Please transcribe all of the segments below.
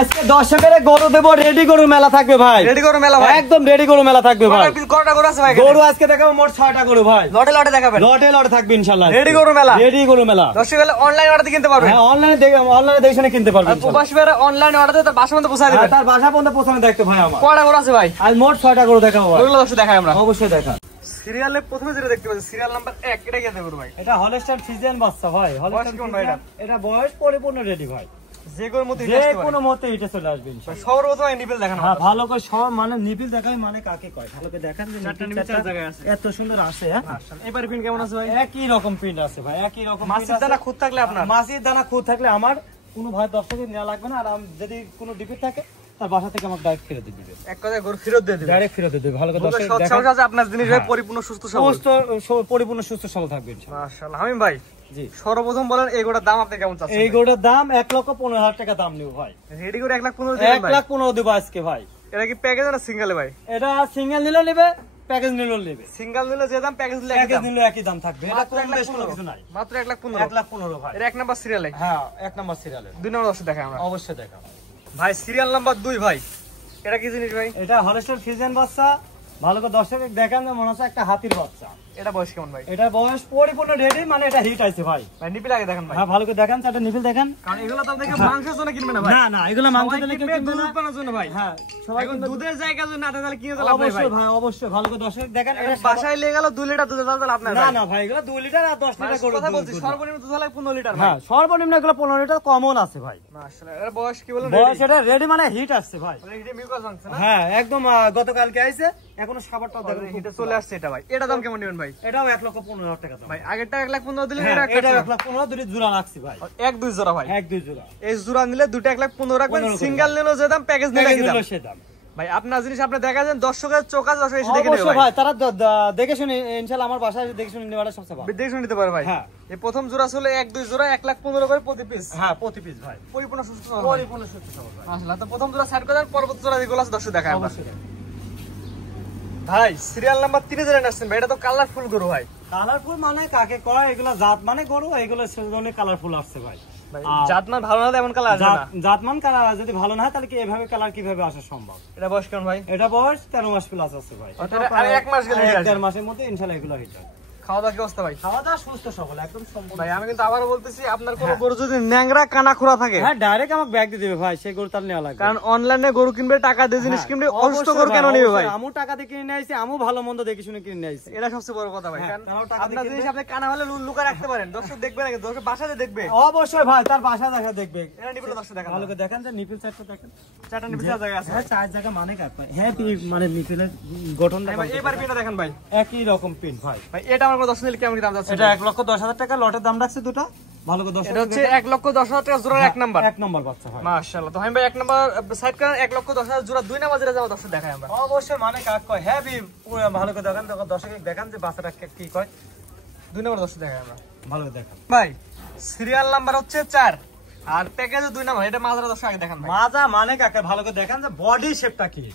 আজকে দর্শকের গরু দেব, রেডি গরু মেলা থাকবে ভাই। রেডি গরু মেলা ভাই, একদম রেডি গরু মেলা থাকবে ভাই। কয়টা গরু আছে ভাই? গরু আজকে দেখাবো মোট 6টা গরু ভাই। লটে লটে দেখাবেন? লটে লটে থাকবে ইনশাআল্লাহ। রেডি গরু মেলা, রেডি গরু মেলা। দর্শক হলে অনলাইন অর্ডার দিয়ে কিনতে পারবে। হ্যাঁ, অনলাইনে দেখে কিনতে পারবে। প্রবাসী ভাইরা অনলাইন অর্ডার দিয়ে তার বাসা পর্যন্ত পৌঁছে দিবেন। তার বাসা পর্যন্ত পৌঁছানো দেখতে ভাই আমার। কয়টা গরু আছে ভাই? আজ মোট 6টা গরু দেখাবো ভাই। ওগুলো দর্শক দেখাই আমরা। অবশ্যই দেখা। সিরিয়ালে প্রথমে যেটা দেখতে পাচ্ছি সিরিয়াল নাম্বার 1, এটা কি গরু ভাই? এটা হলস্টাইন ফ্রিজিয়ান বাচ্চা ভাই। হলস্টাইন কেমন ভাই এটা? এটা বয়স পরিপূর্ণ রেডি ভাই। যে গরুর মধ্যে যে কোনো মতে এটা চলে আসবে ইনশাআল্লাহ। সর্বপ্রথম নিপিল দেখানো। হ্যাঁ, ভালো করে সব মানে নিপিল দেখাই মানে কাকে কয়? ভালো করে দেখান যে চারটা নিপিল চার জায়গায় আছে। এত সুন্দর আছে। হ্যাঁ, মাশাআল্লাহ। এবারে পিন কেমন আছে ভাই? একই রকম প্রিন্ট আছে ভাই, একই রকম। মাছের দানা খুদ থাকলে আপনার, মাছের দানা খুদ থাকলে আমার কোনো ভয় দর্শকের নেওয়া লাগবে না। আর যদি কোনো ডিফেক্ট থাকে তার বাসা থেকে আমাকে ডাইরেক্ট ফেরত দিয়ে দিবে। এক কথায় গরু ফেরত দিয়ে দিবে, ডাইরেক্ট ফেরত দিয়ে দিবে। ভালো করে দর্শক দেখেন সব আছে আপনার জিনিস ভাই পরিপূর্ণ সুস্থ সবল, পরিপূর্ণ সুস্থ সবল থাকবে ইনশাআল্লাহ। মাশাআল্লাহ। হামিম ভাই জি, সর্বপ্রথম বলেন এই গরুটার দাম আপনি কেমন চাচ্ছেন? এই গরুটার দাম 1,15,000 টাকা দাম নিব ভাই। রেডি করে 1,15,000 দিবেন ভাই? 1,15,000 দেব আজকে ভাই। এটা কি প্যাকেজ না সিঙ্গেল ভাই? এটা সিঙ্গেল নিলেও নেবে, প্যাকেজ নিলেও নেবে। সিঙ্গেল নিলে যে দাম, প্যাকেজ নিলে প্যাকেজ নিলেও একই দাম থাকবে। এটা মাত্র কম বেশ কোনো কিছু নাই। মাত্র 1,15,000। 1,15,000 ভাই। এটা 1 নাম্বার সিরিয়ালে। হ্যাঁ, 1 নম্বর সিরিয়ালে। 2 নম্বর দর্শক দেখাই আমরা। অবশ্যই দেখা ভাই সিরিয়াল নাম্বার 2 ভাই, এটা কি জিনিস ভাই? এটা হলস্টাইন ফ্রিজিয়ান বাচ্চা। ভালো করে দর্শক দেখান যে মনে হচ্ছে একটা হাতির বাচ্চা। এটা বয়স কেমন ভাই? এটা বয়স পরিপূর্ণ রেডি, মানে এটা হিট আছে ভাই। ভাই নিপিল আগে দেখেন ভাই। হ্যাঁ, ভালো করে দেখান, চারটা নিপিল দেখান। কারণ এগুলো তো দেখে মাংসের জন্য কিনবে না ভাই। না না, এগুলো মাংস দিলে কেউ কিনবে দুধ না। উৎপাদনের জন্য ভাই। হ্যাঁ, সবাই এখন দুধের জায়গা যদি না থাকে তাহলে কিনে লাভ নাই ভাই। অবশ্যই ভাই, অবশ্যই। ভালো করে দর্শক দেখান। এটা বাসায় লেগে গেল 2 লিটার দুধ তাহলে লাভ নাই না ভাই। না ভাই, এগুলো 2 লিটার আর 10 লিটার করে কথা বলছি, সর্বনিম্ন দুধ লাগে 15 লিটার ভাই। হ্যাঁ, সর্বনিম্ন এগুলো 15 লিটার কমন আছে ভাই। মাশাআল্লাহ। এর বয়স কি বলেন? বয়স এটা রেডি, মানে হিট আসছে ভাই। এটা মিউকাস মাংস না? হ্যাঁ, একদম গতকালকে আইছে, এখনো খাবারটাও দেখেন এটা চলে আসছে। এটা ভাই এটা দাম কেমন নেবেন ভাই? এটাও 1,15,000 টাকা দাম ভাই আগেরটা 1,15,000 দিলেন, হ্যাঁ, এটা এটা 1,15,000 দুটি জোড়া লাগছে ভাই। 1-2 জোড়া ভাই। 1-2 জোড়া। এই জোড়া নিলে দুটো 1,15,000 রাখবেন। 15 সিঙ্গেল নিলেও যে দাম, প্যাকেজ নিলে কি দাম সে দাম ভাই? আপনার জিনিস আপনি দেখা যান, দর্শকের চোখ আছে, দর্শক এসে দেখে নেবে অবশ্যই ভাই। ভাই। তারা দেখে শুনে ইনশাআল্লাহ আমার বাসায় দেখে শুনে নেওয়াটা সবচেয়ে ভালো। দেখে শুনে নিতে পারে ভাই। হ্যাঁ, এই প্রথম জোড়া ছিল 1-2 জোড়া 1,15,000 করে প্রতি পিস। হ্যাঁ, প্রতি পিস ভাই। পরিপূর্ণ সুস্থ পরিপূর্ণ সুস্থ সবল ভাই। মাশাআল্লাহ। তো প্রথম জোড়া সাইড করে দেন, পরবর্তী জোড়া যেগুলো আছে দর্শক দেখায় আমরা। অবশ্যই ভাই সিরিয়াল নাম্বার 3 জেনে আসছেন ভাই, এটা তো কালারফুল গরু ভাই। কালারফুল মানে কাকে কয়? এগুলা জাত মানে গরু, এগুলো সেজন্য কালারফুল আসছে ভাই। ভাই জাতমান ভালো না হলে এমন কালার আসবে না। জাতমান কালার যদি ভালো না হয় তাহলে কি এভাবে কালার কিভাবে আসা সম্ভব? এটা বয়স কেমন ভাই? এটা বয়স 13 মাস প্লাস আছে ভাই। আর 1 মাস গেলে 1-1.5 মাসের মধ্যে ইনশাআল্লাহ এগুলো হিট হবে। খাওয়া দাওয়া কি অবস্থা ভাই? খাওয়া দাওয়া সুস্থ সবল একদম সম্পূর্ণ ভাই আমি কিন্তু আবারও বলতেছি, আপনার কোনো গরু যদি ন্যাংরা কানা খোরা থাকে, হ্যাঁ, ডাইরেক্ট আমাকে ব্যাগ দিয়ে দিবে ভাই, সেই গরু তার নেওয়া লাগবে। কারণ অনলাইনে গরু কিনবে, টাকা দিয়ে জিনিস কিনবে, অসুস্থ অবশ্যই গরু কেন ভাই, নিবে ভাই? অবশ্যই। আমু টাকা দিয়ে কিনে নিয়ে আইছি, আমু ভালো মন্দ দেখে শুনে কিনে নিয়ে আইছি। এটা সবচেয়ে বড় কথা ভাই। হ্যাঁ, কারণ তারাও টাকা আপনার দিয়ে জিনিস আপনি কানা হলে লুকা রাখতে পারেন, দর্শক দেখবে না, কিন্তু দর্শক বাসাতে দেখবে। অবশ্যই ভাই, তার বাসা দেখা দেখবে। এটা নিপিল দর্শক দেখান, ভালো করে দেখেন যে নিপিল চারটা দেখেন। চারটা নিপিল চার জায়গা আছে। হ্যাঁ, 4 জায়গা মানে কাট ভাই। হ্যাঁ, মানে নিপিলের গঠন ভাই এবার পিনটা দেখেন ভাই। একই রকম পিন ভাই। ভাই এটা আমার দর্শক নিলে কেমন কি দাম যাচ্ছে? এটা 1,10,000 টাকা লটের দাম রাখছে দুটো। ভালো করে এটা হচ্ছে 1,10,000 টাকা জোড়া 1 নাম্বার। 1 নম্বর বাচ্চা ভাই। মাশাআল্লাহ। তো আমি ভাই 1 নাম্বার সাইড করেন, 1,10,000 জোড়া 2 নাম্বার যেটা যাবো দর্শক দেখাই আমরা। অবশ্যই মানে কাট কয় হেভি পুরো। ভালো করে দেখেন, দর্শক দেখান যে বাচ্চাটা কি কয়। 2 নাম্বার দর্শক দেখাই আমরা। ভালো করে দেখেন ভাই সিরিয়াল নাম্বার হচ্ছে 4 আর প্যাকেজে 2 নাম্বার। এটা মাঝরা দর্শক আগে দেখান ভাই। মাজা মানে কাকে। ভালো করে দেখেন যে বডি শেপটা কি।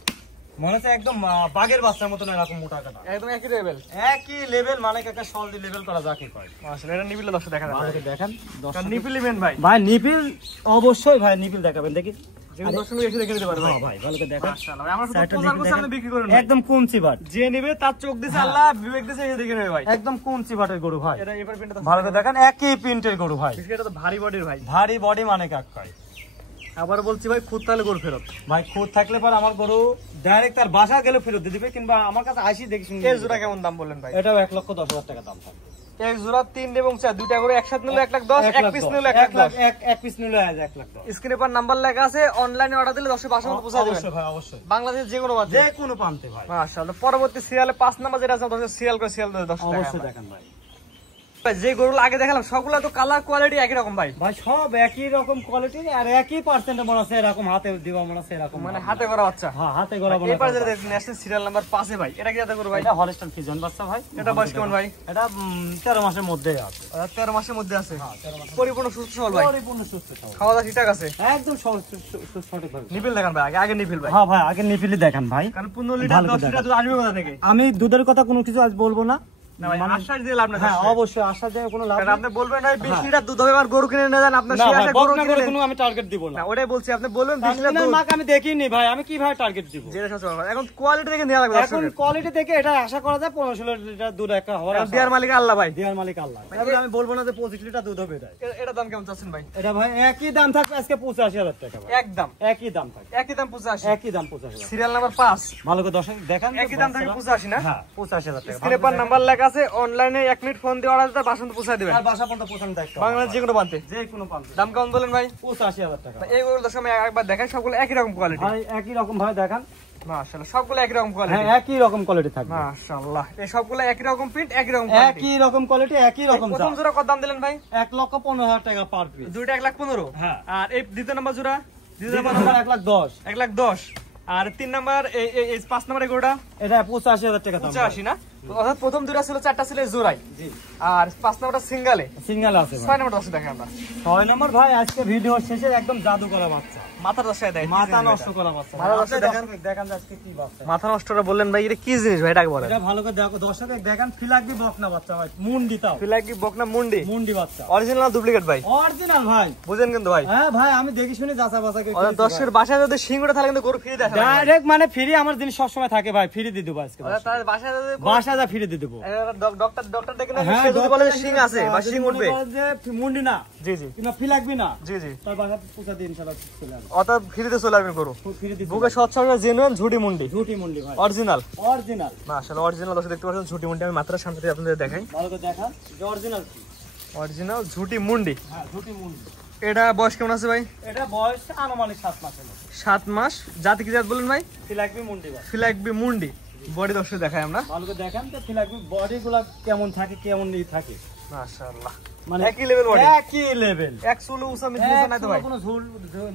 মনে হচ্ছে একদম বাঘের বাচ্চার মতন এরকম মোটা কাটা, একদম একই লেভেল। একই লেভেল মানে কাকে, সলদি লেভেল করা যাকে কয়। মাশাআল্লাহ। এটা নিপিল দর্শক দেখা ভালো যাবে। করে দেখেন কারণ নিপিল ইভেন্ট ভাই। ভাই। নিপিল অবশ্যই ভাই, নিপিল দেখাবেন দেখি। যেগুলো দর্শক এসে দেখে নিতে পারে ভাই। হ্যাঁ ভাই, ভালো করে দেখেন। মাশাআল্লাহ। আমরা শুধু সাইডটা প্রচার করছি, দেখেন। আপনি বিক্রি করেন ভাই। একদম কুঞ্চি বাট। যে নিবে তার চোখ দিছে আল্লাহ, বিবেক দিছে, এসে দেখে নেবে ভাই। একদম কুঞ্চি বাটের গরু ভাই। এটা এবার পিনটা ভালো করে দেখেন, একই প্রিন্টের গরু ভাই। এটা তো ভারী বডির ভাই। ভারী বডি মানে কাক কয়। আবার বলছি ভাই, খুদ তাহলে গরু ফেরত ভাই। খুদ থাকলে পর আমার গরু ডাইরেক্ট তার বাসা গেলে ফেরত দিয়ে দিবে, কিংবা আমার কাছে আসি দেখি শুনি। এর জোড়া কেমন দাম বললেন ভাই? এটাও 1,10,000 টাকা দাম থাকবে। এক জোড়া 3 এবং 4 দুইটা করে একসাথে নিলে 1,10,000, এক পিস নিলে 1,10,000। এক পিস নিলে 1,10,000। স্ক্রিনে পর নাম্বার লেখা আছে, অনলাইনে অর্ডার দিলে 10 বাসা পৌঁছে দিবেন। অবশ্যই ভাই, অবশ্যই। বাংলাদেশের যে কোনো মাঝে, যে কোনো প্রান্তে ভাই। মাশাআল্লাহ। পরবর্তী সিরিয়ালে 5 নাম্বার যেটা আছে, 10 সিরিয়াল করে সিরিয়াল 10 টাকা। অবশ্যই দেখেন ভাই। যে গরুগুলো আগে দেখালাম সবগুলো তো কালার কোয়ালিটি একই রকম ভাই। ভাই সব একই রকম কোয়ালিটি আর একই পার্সেন্টে মনে আছে এরকম, হাতে দিবা মনে আছে এরকম, মানে হাতে করা বাচ্চা। হ্যাঁ, হাতে গড়া মনে এবার যেটা ন্যাশনাল সিরিয়াল নাম্বার 5 এ ভাই, এটা কি জাতের গরু ভাই? এটা হলস্টাইন ফ্রিজিয়ান বাচ্চা ভাই। এটা বয়স কেমন ভাই? এটা 13 মাসের মধ্যে আছে। 13 মাসের মধ্যে আছে। 13 মাস পরিপূর্ণ সুস্থ সবল ভাই। পরিপূর্ণ সুস্থ সবল। খাওয়া দাওয়া ঠিকঠাক আছে? একদম সঠিক ভাবে। নিপিল দেখান ভাই, আগে নিপিল ভাই। হ্যাঁ ভাই, আগে নিপিলি দেখান ভাই। কারণ 15 লিটার 10 লিটার দুধ আসবে কোথা থেকে? আমি দুধের কথা কোনো কিছু আজ বলবো না। না ভাই মানে- আশ্বাস দিয়ে লাভ না হ্যাঁ অবশ্যই আশা যায় কোনো লাভ কারণ নেই। আপনি বলবেন ভাই 20 লিটার দুধ হবে আর গরু কিনে নিয়ে যান আপনার না সেই ভাই, আশায় গরু বকনা কিনে করে নেন। কোনো আমি টার্গেট দিব না। না ওটাই বলছি আপনি বলবেন 20 লিটার তানজিনের দুধ মাকে আমি দেখিনি ভাই, আমি কিভাবে টার্গেট দিব? যেটা সবচেয়ে বড়। এখন কোয়ালিটি দেখে নেওয়া লাগবে এখন কোয়ালিটি থেকে এটা আশা করা যায় 15-16 লিটার দুধ একটা হওয়ার আশা। দেওয়ার মালিক আল্লাহ ভাই। দেওয়ার মালিক আল্লাহ। তাহলে আমি বলবো না যে 25 লিটার দুধ হবে এটা। এটা দাম কেমন চাচ্ছেন ভাই? এটা ভাই একই দাম থাকবে আজকে 85,000 টাকা ভাই। একদম একই দাম থাকবে, একই দাম 85। একই দাম 85,000। সিরিয়াল নাম্বার 5 ভালো করে দর্শক দেখান তো একই দাম থাকবে বাচ্চারা। 85 না? হ্যাঁ 85,000 টাকা। স্ক্রিনে পার নাম্বার লেখা আছে, অনলাইনে 1 মিনিট ফোন দিয়ে অর্ডার দিতে বাসন্ত পৌঁছে দিবেন। আর বাসা পর্যন্ত পৌঁছানো দায়িত্ব বাংলাদেশ যে কোনো প্রান্তে। যে কোনো পান্তে। দাম কেমন বলেন ভাই? 85,000 টাকা। এইগুলো দর্শক আমি একবার দেখাই, সবগুলো একই রকম কোয়ালিটি। ভাই একই রকম ভাবে দেখান। মাশাআল্লাহ সবগুলো একই রকম কোয়ালিটি। হ্যাঁ একই রকম কোয়ালিটি থাকবে। মাশাআল্লাহ এই সবগুলো একই রকম প্রিন্ট, একই রকম কোয়ালিটি। একই রকম কোয়ালিটি, একই রকম প্রথম দাম। জোড়া কত দাম দিলেন ভাই? 1,15,000 টাকা পার পিস। দুইটা 1,15,000। হ্যাঁ। আর এই দ্বিতীয় নাম্বার জোড়া? দ্বিতীয় দ্বিতীয় নাম্বার নাম্বার 1,10,000। 1,10,000। আর 3 নাম্বার এই 5 নাম্বার এগুলোটা এটা 85,000 টাকা দাম। 85 না? অর্থাৎ প্রথম দুইটা ছিল, চারটা ছিল জোড়াই। জি। আর 5 নাম্বারটা সিঙ্গেলে। সিঙ্গেল আছে ভাই। 6 নাম্বারটা আছে দেখেন আমরা। 6 নম্বর ভাই আজকে ভিডিও শেষে একদম জাদু করা বাচ্চা। মাথার দশায় দেয়। মাথা নষ্ট করা বাচ্চা। মাথা নষ্ট দেখেন। দেখান আজকে কি বাচ্চা। মাথা নষ্টটা বললেন ভাই, এটা কি জিনিস ভাই এটাকে বলেন? এটা ভালো করে দেখো দর্শক দেখান, ফিলাকবি বকনা বাচ্চা ভাই। মুন্ডি তাও। ফিলাকি বকনা মুন্ডি। মুন্ডি বাচ্চা। অরিজিনাল না ডুপ্লিকেট ভাই? অরিজিনাল ভাই। বুঝেন কিন্তু ভাই। হ্যাঁ ভাই আমি দেখি শুনে যাচা বাচা করে। অর্থাৎ দর্শকের বাসায় যদি সিংহটা থাকে কিন্তু গরু ফ্রি দেখা যায়। ডাইরেক্ট মানে ফ্রি আমার জিনিস সব সময় থাকে ভাই, ফ্রি দিয়ে দেবো আজকে। অর্থাৎ তার বাসায় যদি বাসা যা ফ্রি দিয়ে দেবো। ডক্টর দেখে না, হ্যাঁ সে যদি বলে যে ডক্টর সিং আছে বা যদি সিং মনে উঠবে। করে যে মুন্ডি না জি জি কিংবা ফিলাকবি না, জি জি। তার বাসা পৌঁছা দিয়ে ইনশাআল্লাহ চলে আসবে। অর্থাৎ ফ্রিতে চলে আসবেন গরু। ফ্রি দিয়ে বুকে স্বচ্ছ জেনুইন ঝুটি মুন্ডি। ঝুটি মুন্ডি ভাই। অরিজিনাল। অরিজিনাল। মাশাআল্লাহ অরিজিনাল দর্শক দেখতে পাচ্ছেন ঝুটি মুন্ডি। আমি মাত্রা সামনে থেকে আপনাদের দেখাই। ভালো করে দেখা যে অরিজিনাল কি। অরিজিনাল ঝুটি মুন্ডি। হ্যাঁ ঝুটি মুন্ডি। এটা বয়স কেমন আছে ভাই? এটা বয়স আনুমানিক 7 মাস হলো। 7 মাস। জাতি কি জাত বলেন ভাই? ফিলাকবি মুন্ডি ভাই। ফিলাকবি মুন্ডি। বডি দর্শক দেখাই আমরা। ভালো করে দেখান তো ফিলাকবি বডি গুলা কেমন থাকে, কেমন থাকে। মাশাআল্লাহ মানে একই লেভেল বডি। একই লেভেল। এক চুলো উঁচা নিচে নাই তো ভাই? কোনো ঝুল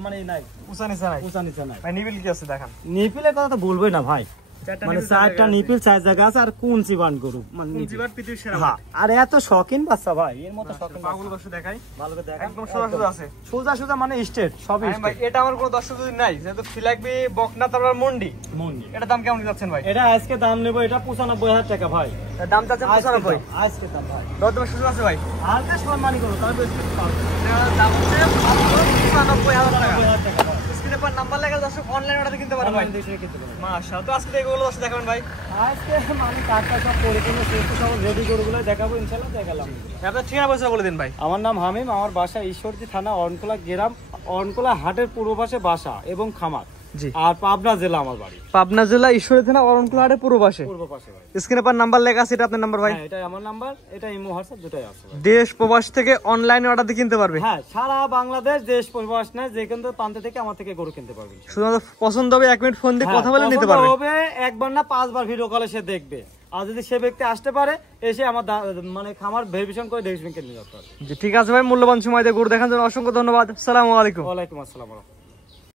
মানে নাই, উঁচা নিচে নাই। উঁচা নিচে নাই। ভাই নিবিল কি আছে দেখান। নিপিলের কথা তো বলবোই না ভাই। চারটা মানে নিবিল 4টা নিপিল 4 জায়গা আছে আর কোন চিবান গরু মানে নিপিল। জিবার পৃথিবীর সেরা। হ্যাঁ আর এত শৌখিন বাচ্চা ভাই, এর মতো শৌখিন পাগুলো দর্শক দেখাই। ভালো করে দেখান। একদম সোজা সোজা আছে। সোজা সোজা মানে স্ট্রেট সবই আমি ভাই এটা আমার কোনো দর্শক যদি নাই, যেহেতু ফিলাকবি বকনা তারপর মুন্ডি, মুন্ডি। এটা দাম কেমন যাচ্ছেন ভাই? এটা আজকে দাম নেব এটা 95,000 টাকা ভাই। এর দাম চাচ্ছেন 95। আজকে দাম ভাই। দরদাম সুযোগ আছে ভাই? হালকা সম্মানী করো তাহলে বেশি পারবে। এটার দাম হচ্ছে 95,000 টাকা। 95,000 টাকা ভাই। স্ক্রিনে পর নাম্বার লেখা দর্শক অনলাইন অর্ডার কিনতে পারেন ভাই। অনলাইন দেশে কিনতে পারবে। মাশাআল্লাহ। তো আজকে এগুলো দর্শক দেখাবেন ভাই। আজকে আমি কাটটা সব পরিপূর্ণ সুস্থ সব রেডি গরুগুলো দেখাবো ইনশাআল্লাহ, দেখালাম। আপনার ঠিকানা পয়সা বলে দিন ভাই। আমার নাম হামিম, আমার বাসা ঈশ্বরদী থানা অরণকোলা গ্রাম, অরণকোলা হাটের পূর্ব পাশে বাসা এবং খামার। জি। আর পাবনা জেলা আমার বাড়ি। পাবনা জেলা ঈশ্বরদী থানা অরণকুলা হাটের পূর্ব পাশে। পূর্ব পাশে ভাই। স্ক্রিনে পর নাম্বার লেখা আছে, এটা আপনার নাম্বার ভাই? হ্যাঁ এটাই আমার নাম্বার, এটা ইমো হোয়াটসঅ্যাপ দুটাই আছে ভাই। দেশ প্রবাস থেকে অনলাইনে অর্ডার দিয়ে কিনতে পারবে। হ্যাঁ সারা বাংলাদেশ দেশ পরিবাস নেই, যে কোনো প্রান্ত থেকে আমার থেকে গরু কিনতে পারবেন। শুধুমাত্র পছন্দ হবে 1 মিনিট ফোন দিয়ে কথা বলে হ্যাঁ, নিতে পছন্দ পারবে। হবে একবার না 5 বার ভিডিও কলে সে দেখবে। আর যদি সে ব্যক্তি আসতে পারে এসে আমার মানে খামার ভেরিফিকেশন করে দেখবেন কিনে নিতে পারবে। জি ঠিক আছে ভাই, মূল্যবান সময় দিয়ে গরু দেখার জন্য অসংখ্য ধন্যবাদ। আসসালামু আলাইকুম। ওয়ালাইকুম আসসালাম।